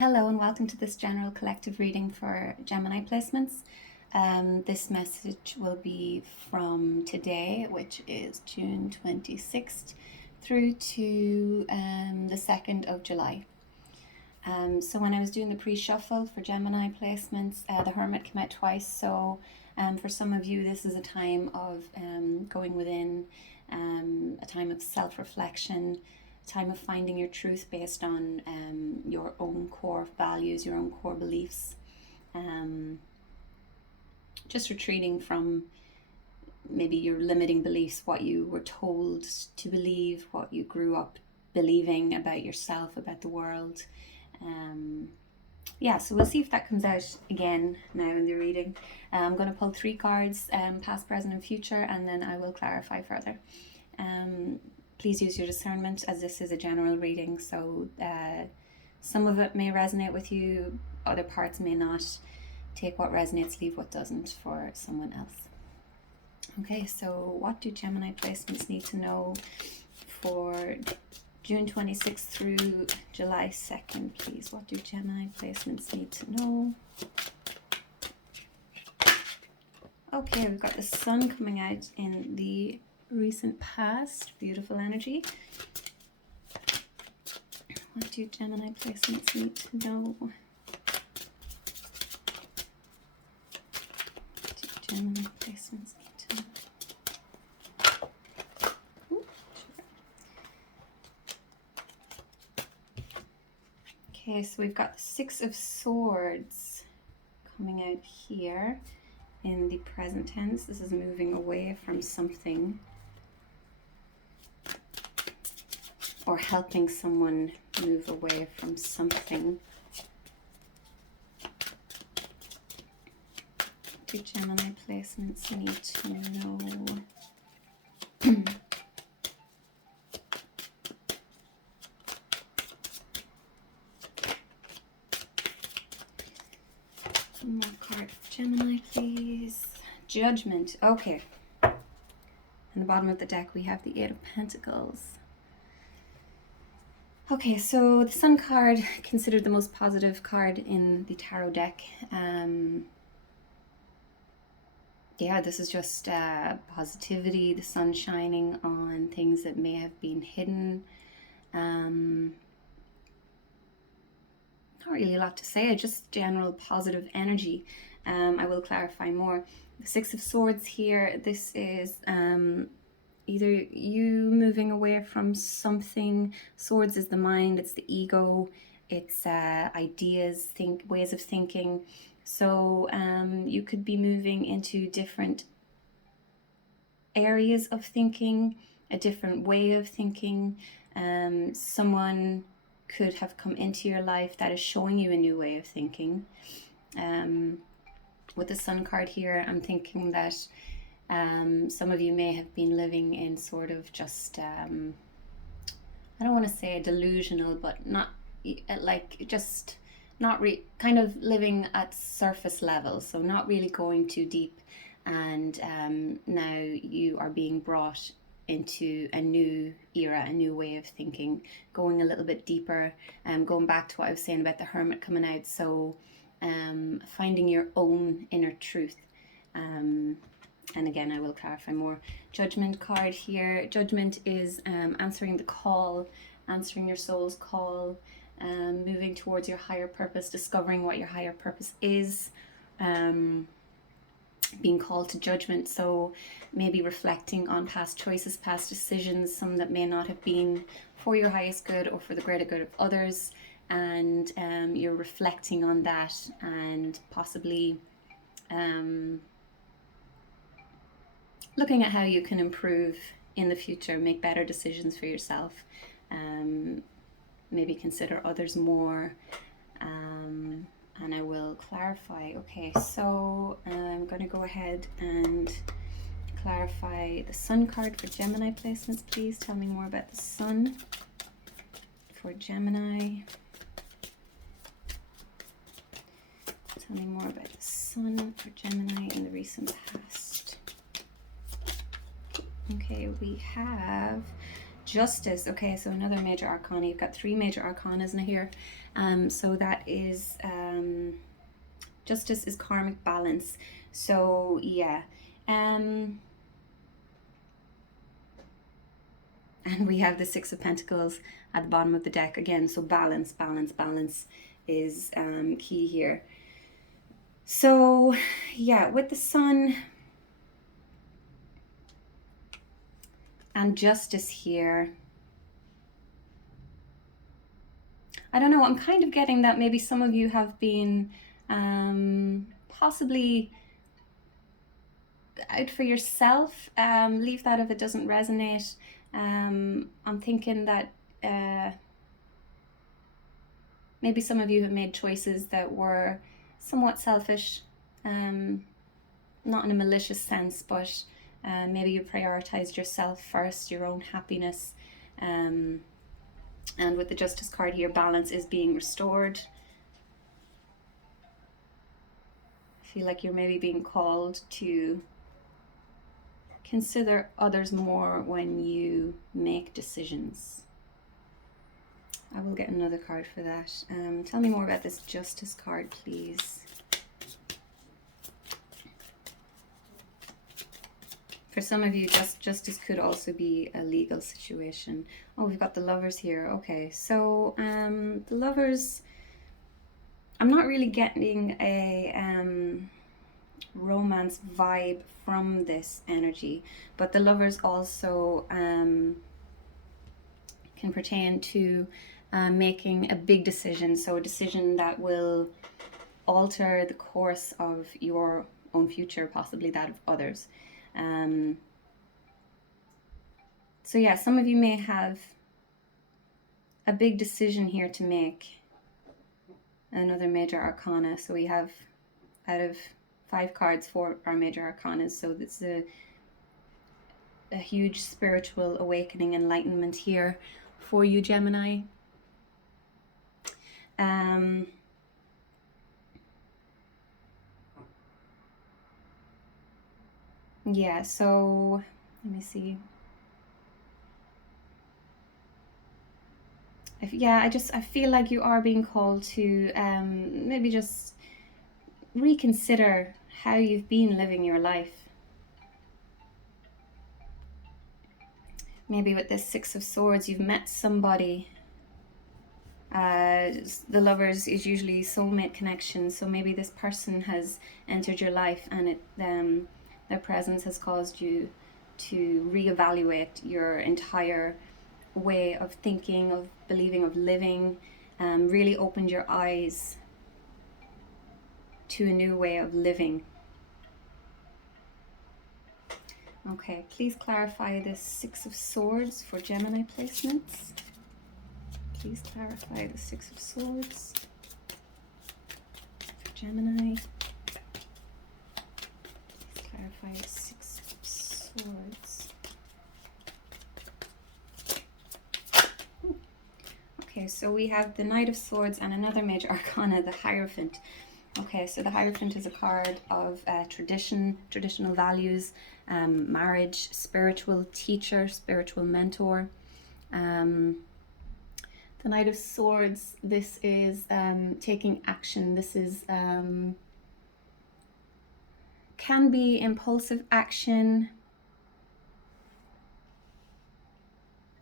Hello and welcome to this general collective reading for Gemini placements. This message will be from today, which is June 26th, through to the 2nd of July. So when I was doing the pre-shuffle for Gemini placements, the Hermit came out twice. So for some of you, this is a time of going within, a time of self-reflection, time of finding your truth based on your own core values, your own core beliefs. Just retreating from maybe your limiting beliefs, what you were told to believe, what you grew up believing about yourself, about the world. So we'll see if that comes out again now in the reading. I'm going to pull 3 cards, past, present and future, and then I will clarify further. Please use your discernment, as this is a general reading, so some of it may resonate with you, other parts may not. Take what resonates, leave what doesn't for someone else. Okay, so what do Gemini placements need to know for June 26th through July 2nd, please? What do Gemini placements need to know? Okay, we've got the sun coming out in the recent past. Beautiful energy. What do Gemini placements need to know? What do Gemini placements need to know? Ooh, sure. Okay, so we've got the 6 of Swords coming out here in the present tense. This is moving away from something, or helping someone move away from something. Do Gemini placements need to know? One more card for Gemini, please. Judgment. Okay. In the bottom of the deck, we have the 8 of Pentacles. Okay, so the Sun card, considered the most positive card in the tarot deck. This is just positivity, the sun shining on things that may have been hidden. Not really a lot to say, just general positive energy. I will clarify more. The 6 of Swords here, this is either you moving away from something. Swords is the mind, it's the ego, it's ideas, ways of thinking. So you could be moving into different areas of thinking, a different way of thinking. Someone could have come into your life that is showing you a new way of thinking. With the Sun card here, I'm thinking that some of you may have been living in sort of just, I don't want to say delusional, but not like just not kind of living at surface level, so not really going too deep. And now you are being brought into a new era, a new way of thinking, going a little bit deeper, going back to what I was saying about the Hermit coming out. So finding your own inner truth. And again, I will clarify more. Judgment card here. Judgment is answering the call, answering your soul's call, moving towards your higher purpose, discovering what your higher purpose is, being called to judgment. So maybe reflecting on past choices, past decisions, some that may not have been for your highest good or for the greater good of others. And you're reflecting on that and possibly looking at how you can improve in the future, make better decisions for yourself, maybe consider others more, and I will clarify. Okay, so I'm going to go ahead and clarify the Sun card for Gemini placements, please. Tell me more about the Sun for Gemini. Tell me more about the Sun for Gemini in the recent past. Okay, we have Justice. Okay, so another major arcana. You've got 3 major arcanas in here. So that is Justice is karmic balance. So yeah. And we have the 6 of Pentacles at the bottom of the deck again. So balance is key here. So yeah, with the Sun and Justice here, I don't know, I'm kind of getting that maybe some of you have been possibly out for yourself. Leave that if it doesn't resonate. I'm thinking that maybe some of you have made choices that were somewhat selfish, not in a malicious sense, but maybe you prioritized yourself first, your own happiness. And with the Justice card here, balance is being restored. I feel like you're maybe being called to consider others more when you make decisions. I will get another card for that. Tell me more about this Justice card, please. For some of you, justice could also be a legal situation. Oh, we've got the Lovers here. Okay, so the Lovers, I'm not really getting a romance vibe from this energy, but the Lovers also can pertain to making a big decision, so a decision that will alter the course of your own future, possibly that of others. So yeah, some of you may have a big decision here to make. Another major arcana. So we have, out of 5 cards, 4 are major arcanas. So this is a huge spiritual awakening, enlightenment here for you, Gemini. Yeah, so let me see. I feel like you are being called to maybe just reconsider how you've been living your life. Maybe with this 6 of Swords, you've met somebody. The Lovers is usually soulmate connection, so maybe this person has entered your life and their presence has caused you to reevaluate your entire way of thinking, of believing, of living. Really opened your eyes to a new way of living. Okay, please clarify this 6 of Swords for Gemini placements. Please clarify the 6 of Swords for Gemini. Please clarify the 6 of Swords. Okay, so we have the Knight of Swords and another major arcana, the Hierophant. Okay, so the Hierophant is a card of traditional values, marriage, spiritual teacher, spiritual mentor. The Knight of Swords, this is taking action. This is can be impulsive action.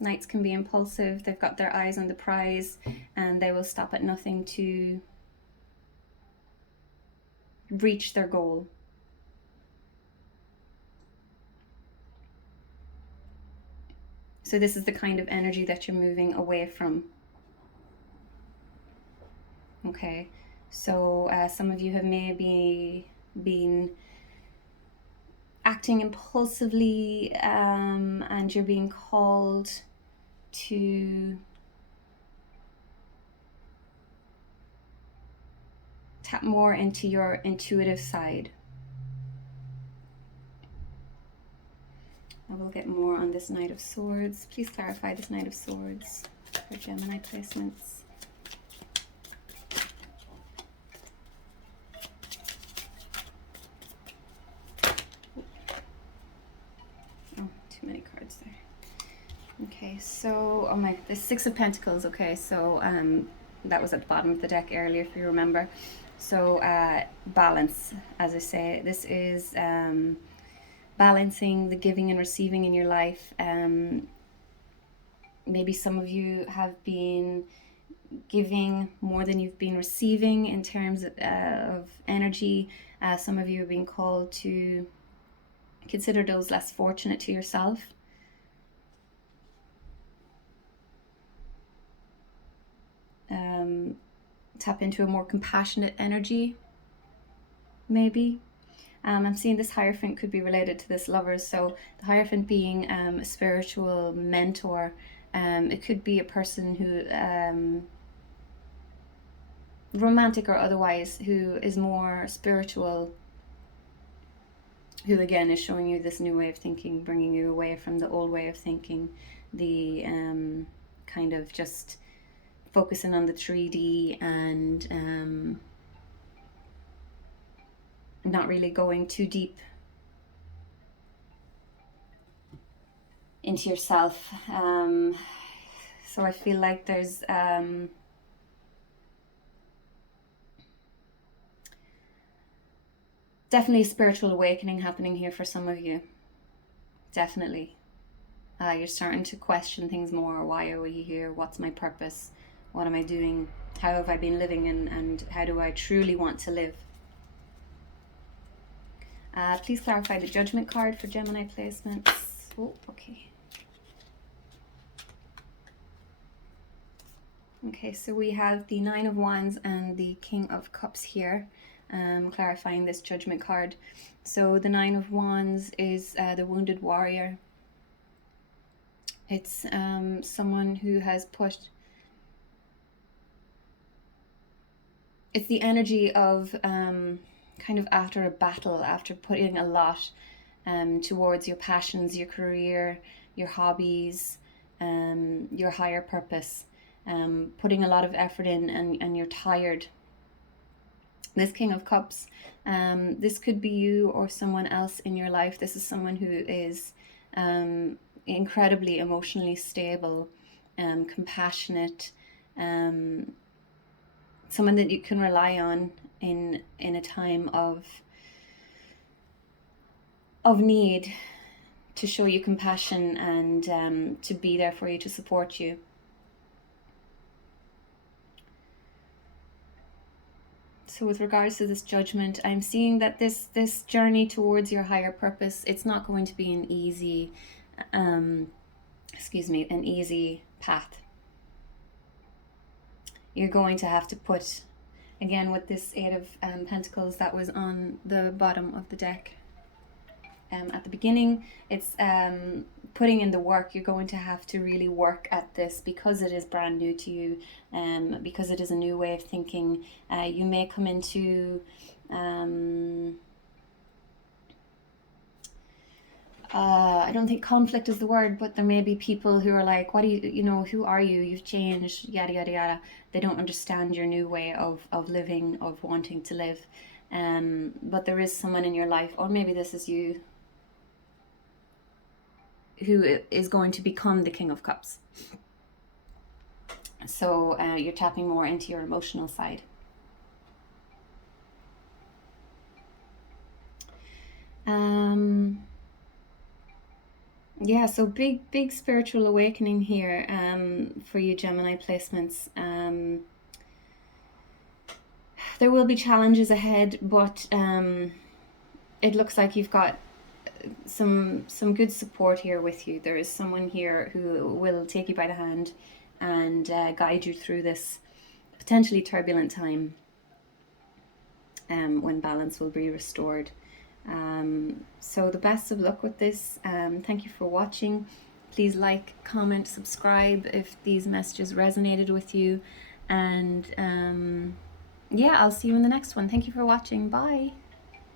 Knights can be impulsive. They've got their eyes on the prize and they will stop at nothing to reach their goal. So this is the kind of energy that you're moving away from. Okay, so some of you have maybe been acting impulsively and you're being called to tap more into your intuitive side. I will get more on this Knight of Swords. Please clarify this Knight of Swords for Gemini placements. Oh, too many cards there. Okay, So, oh my, the Six of Pentacles. Okay, so that was at the bottom of the deck earlier, if you remember. So, balance, as I say, this is balancing the giving and receiving in your life. Maybe some of you have been giving more than you've been receiving in terms of energy. Some of you are being called to consider those less fortunate to yourself. Tap into a more compassionate energy, maybe. I'm seeing this Hierophant could be related to this Lovers. So the Hierophant being a spiritual mentor. It could be a person who, romantic or otherwise, who is more spiritual, who again is showing you this new way of thinking, bringing you away from the old way of thinking, the kind of just focusing on the 3D and not really going too deep into yourself. So I feel like there's definitely a spiritual awakening happening here for some of you. Definitely. You're starting to question things more. Why are we here? What's my purpose? What am I doing? How have I been living? And how do I truly want to live? Please clarify the Judgment card for Gemini placements. Oh, okay. Okay, so we have the Nine of Wands and the King of Cups here, clarifying this Judgment card. So the Nine of Wands is the wounded warrior. It's someone who has put... It's the energy of kind of after a battle, after putting a lot towards your passions, your career, your hobbies, your higher purpose. Putting a lot of effort in and you're tired. This King of Cups, this could be you or someone else in your life. This is someone who is incredibly emotionally stable, compassionate, someone that you can rely on in a time of need, to show you compassion and to be there for you, to support you. So with regards to this Judgment, I'm seeing that this journey towards your higher purpose, it's not going to be an easy, an easy path. You're going to have to put, again with this Eight of Pentacles that was on the bottom of the deck at the beginning, it's putting in the work. You're going to have to really work at this because it is brand new to you, because it is a new way of thinking. You may come into I don't think conflict is the word, but there may be people who are like, what do you know, who are you? You've changed, yada, yada, yada. They don't understand your new way of living, of wanting to live. But there is someone in your life, or maybe this is you, who is going to become the King of Cups. So you're tapping more into your emotional side. Yeah, so big spiritual awakening here for you Gemini placements. There will be challenges ahead, but it looks like you've got some good support here with you. There is someone here who will take you by the hand and guide you through this potentially turbulent time, when balance will be restored. So the best of luck with this. Thank you for watching. Please like, comment, subscribe if these messages resonated with you, and yeah, I'll see you in the next one. Thank you for watching. Bye.